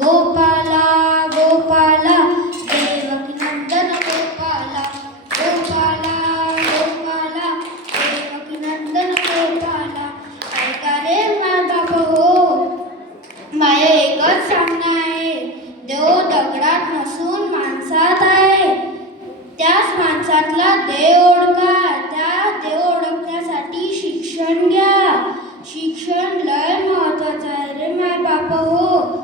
गोपाला गोपाला देवकी नंदन गोपाला गोपाला गोपाला देवकी नंदन गोपाला. ऐका रे माझा हो माये एकच सांगणं आहे, देव दगडात नसून माणसात आहे. त्याच माणसातला देव ओळखा. त्या देव ओळखण्यासाठी शिक्षण घ्या. शिक्षण लय महत्वाचं आहे रे माय बाप हो.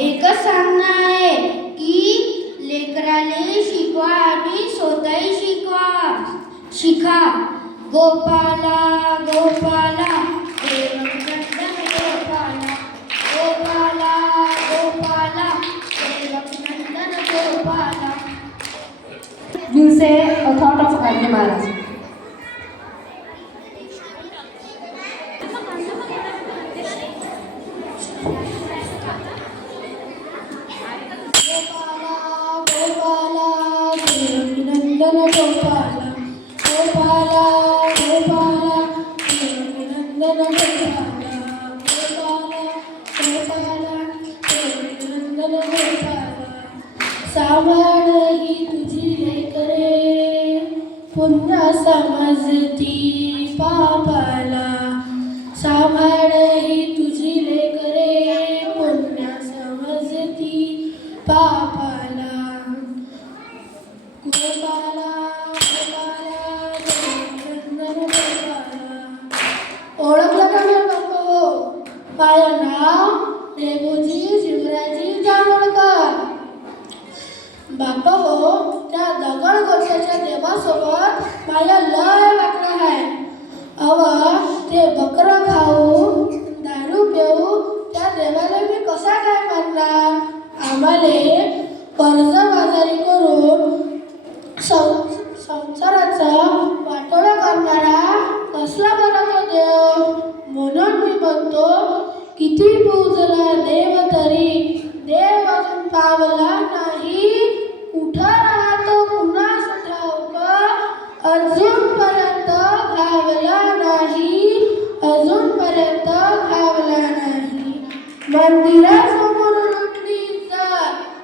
एकच सांगणं आहे की लेकराले शिकवा आणि स्वतःही शिका. Gopala Gopala Devaki Nandan Gopala Gopala Gopala Devaki Nandan Gopala. We'll say a thought of Gandhi Maharaj. Gopala Devaki Nandan Gopala Gopala Gopala Devaki Nandan Gopala Gopala Gopala Devaki Nandan Gopala. सांभाळ ही तुझी लेकरे पुन्हा समजती पापाला. सांभाळ ही तुझी लेकरे पुन्हा समजती पापाला. गोपाला गोपाला देवकी नंदन गोपाला. ओळखलं का मी बाप्पा हो? माझं नाव रेबोजी शिवराजी जांभळकर. बाप्पा हो, त्या दगड गोट्याच्या देवासोबत माझ्या लय वाटलं आहे. ते बकरं खाऊ दारू पिऊ त्या देवाला मी कसा काय मानणार? आम्हाले कर्जबाजारी करून संसाराचा वाटोळा करणारा कसला बरा तो देव. म्हणून मी म्हणतो, किती पूजला देव तरी देव अजून पावला नाही. कुठं राहतो कुणास ठाऊक, अजूनपर्यंत घावला नाही. अजूनपर्यंत घावला नाही. मंदिरासमोर लुटणीचा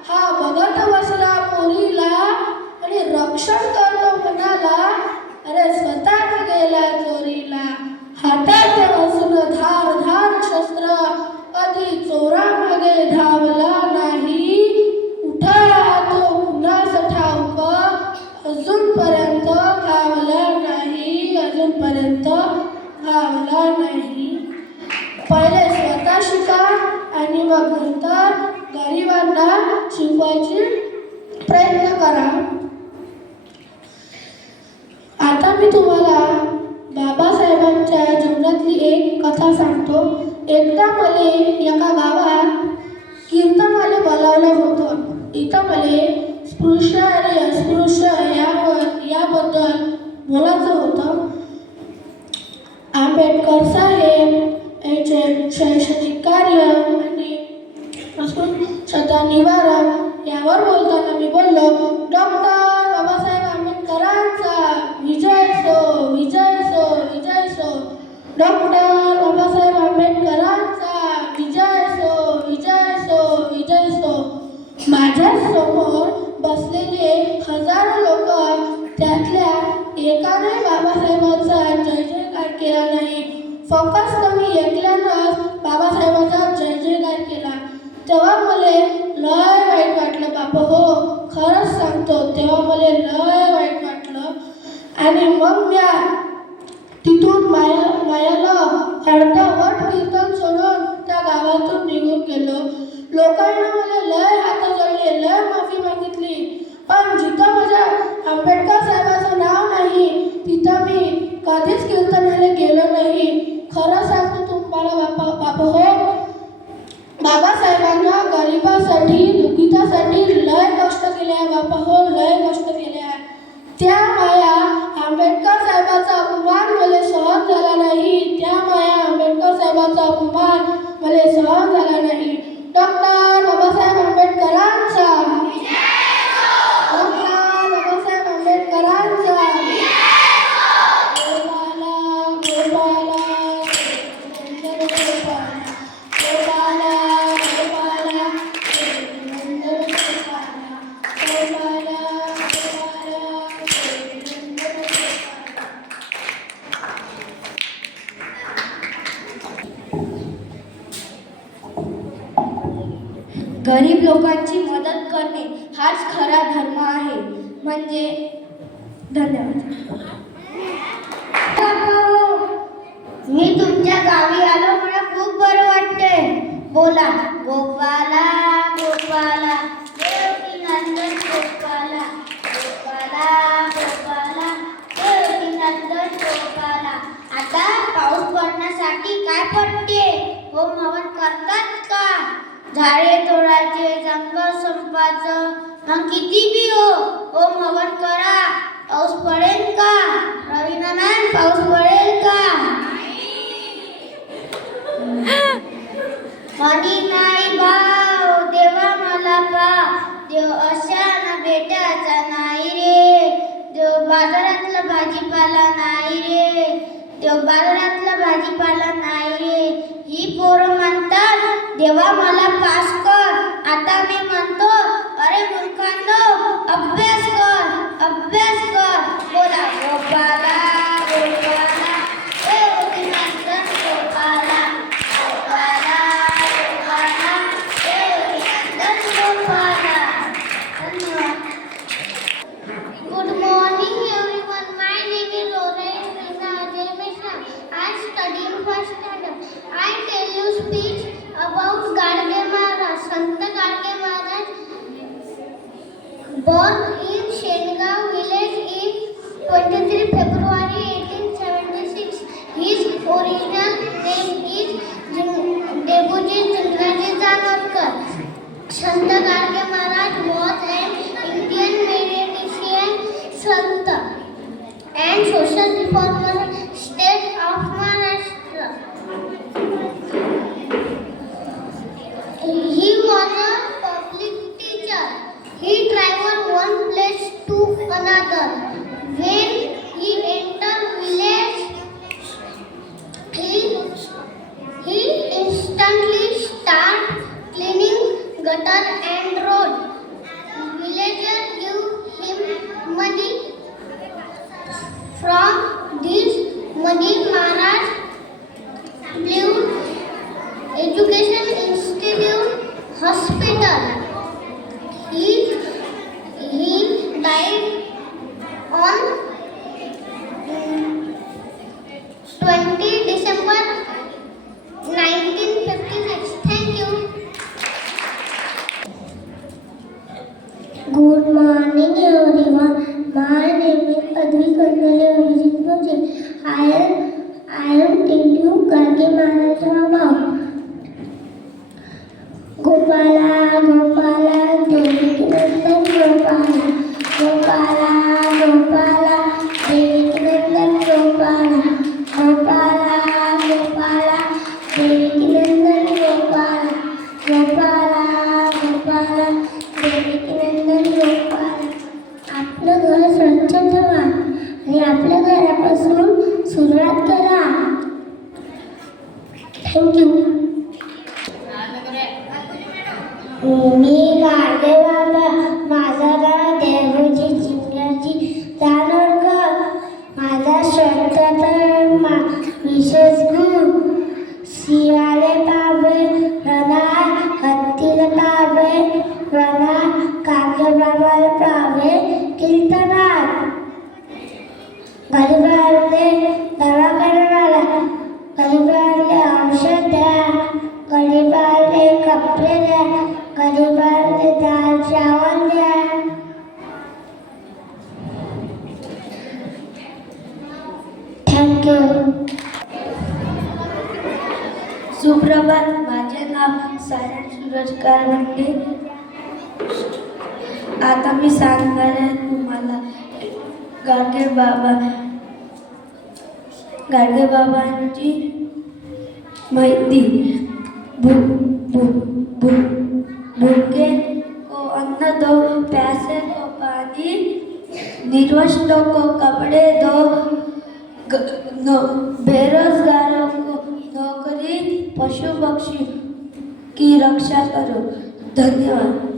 हा बघत बसला पोरीला आणि रक्षण करतो म्हणाला, अरे स्वतःच गेला चोरीला. हातात असून धार धार शस्त्र कधी चोरामागे धावला नाही. कुठं राहतो कुणास ठाऊक, अजूनपर्यंत घावला नाही. अजूनपर्यंत घावला नाही. पहिले स्वतः शिका आणि मग नंतर गरिबांना शिकवायचे प्रयत्न करा. आता मी तुम्हाला बाबासाहेबांच्या जीवनातली एक कथा सांगतो. एकदा मला एका गावात कीर्तनाला बोलावलं होतं. इथं मला स्पृश्य आणि अस्पृश्य याबद्दल बोलायचं होतं. आंबेडकर साहेब यांचे शैक्षणिक कार्य आणि अस्पृश्यता निवारण यावर बोलताना मी बोललो, डॉक्टर बाबासाहेब आंबेडकरांचा विजय सो विजय सो विजय सो. डॉक्टर बाबासाहेब आंबेडकरांचा विजय सो विजय सो विजय सो. माझ्या समोर बसलेले हजारो लोक त्यातल्या एकाने बाबासाहेबांचा जय जयकार केला नाही. फक्त मी एकल्यानंच बाबासाहेबांचा जय जयकार केला. तेव्हा मला लय वाईट वाटलं बापा हो, खरंच सांगतो. तेव्हा मला लय वाईट वाटलं. आणि मग मी तिथून मायाला अर्धवट कीर्तन सोडून त्या गावातून निघून गेलो. लोकांना मला लय हात जोडले, लय माफी मागितली. पण जिथं माझ्या आंबेडकर साहेबांचं नाव नाही तिथं मी कधीच कीर्तनाला गेलो नाही. खरं सांगतो तुम्हाला बापा हो, बाबासाहेबांना गरिबासाठी दुखितासाठी लय कष्ट केले आहे बापा हो, लय कष्ट केले आहे. त्या माया आंबेडकर साहेबांचा अपमान मला सहन झाला नाही. त्या माया आंबेडकर साहेबांचा अपमान मला सहन झाला नाही. डॉक्टर बाबासाहेब आंबेडकरांचा, डॉक्टर बाबासाहेब आंबेडकरांचा. गोपाला गोपाला गोपाला गरीब लोकांची मदत करणे हाच खरा धर्म आहे. म्हणजे धन्यवाद. मी तुमच्या गावी आलो, मला खूप बरं वाटतंय. बोला गोपाला गोपाला देवकी नंदन गोपाला गोपाला गोपाला देवकी नंदन गोपाला. आता पाऊस पडण्यासाठी काय पडते? होम हवन करतात का? झाडे तोडायचे, जंगल संपायचं, मग किती बी होम हवन करा, पाऊस पडेल का? रवीना मॅम, पाऊस पडेल का? म्हणी नाही भाव देवा मला पाव, देव अशा ना भेटायचा नाही रे, देव बाजारातला भाजीपाला नाही रे, देव बाजारातला भाजीपाला नाही रे. ही पोरं म्हणतात देवा मला पास कर. आता मी म्हणतो अरे मूर्खांनो, अभ्यास कर, अभ्यास कर. बोला गोपाला गोपाला देवकी नंदन गोपाला गोपाला गोपाला देवकी नंदन गोपाला. धन्यवाद. Good morning everyone. My name is Lorena Ajay Mishra. I study in first standard. I tell you speech about Gadge Maharaj. Sant Gadge Maharaj born in Shengaon village in 23 February 1876. His original name is Debuji Jingraji Janwarkar. Sant Gadge Maharaj was an Indian meditation sant and social reformer, state of Maharashtra. He was a public teacher. He traveled one place to another. When he entered village, he instantly started cleaning gutter and road. Villagers give him money. From this money, Maharaj built education institute, hospital. He died on 20 December 1956. Thank you. Good morning everyone. My name is Advi Kandale Abhijit. I am tell you Gadge Maharaj about Gopala Gopala Devaki Nandan Gopala Gopala Gopala Devaki Nandan Gopala Gopala Gopala Devaki Nandan Gopala Gopala Gopala Devaki Nandan Gopala. आपलं घर स्वच्छ ठेवा आणि आपल्या घरापासून सुरुवात करा. Thank you. मी गाडगे बाबा, माझा नाव देवजी चिंगाजी जानोरकर. माझा स्वतःचा विशेष गुण शिवाले पावे रणार, हत्तीला पावे रणार, काके बाबाला पावे कीर्तनात. गरीबांना दवाखाना, गरीबांना औषध द्या, गरीबांना कपडे द्या, गरीबांना दाल चावल द्या. थँक्यू. सुप्रभात. माझे नाव सायन सूरज कारवंडे. आता मी सांगणार आहे तुम्हाला गाडगे बाबांची माहिती. भूखे को अन्न दो, प्यासे को पानी, निर्वस्त्रों को कपड़े दो, बेरोजगारों को नौकरी, पशु पक्षी की रक्षा करो. धन्यवाद.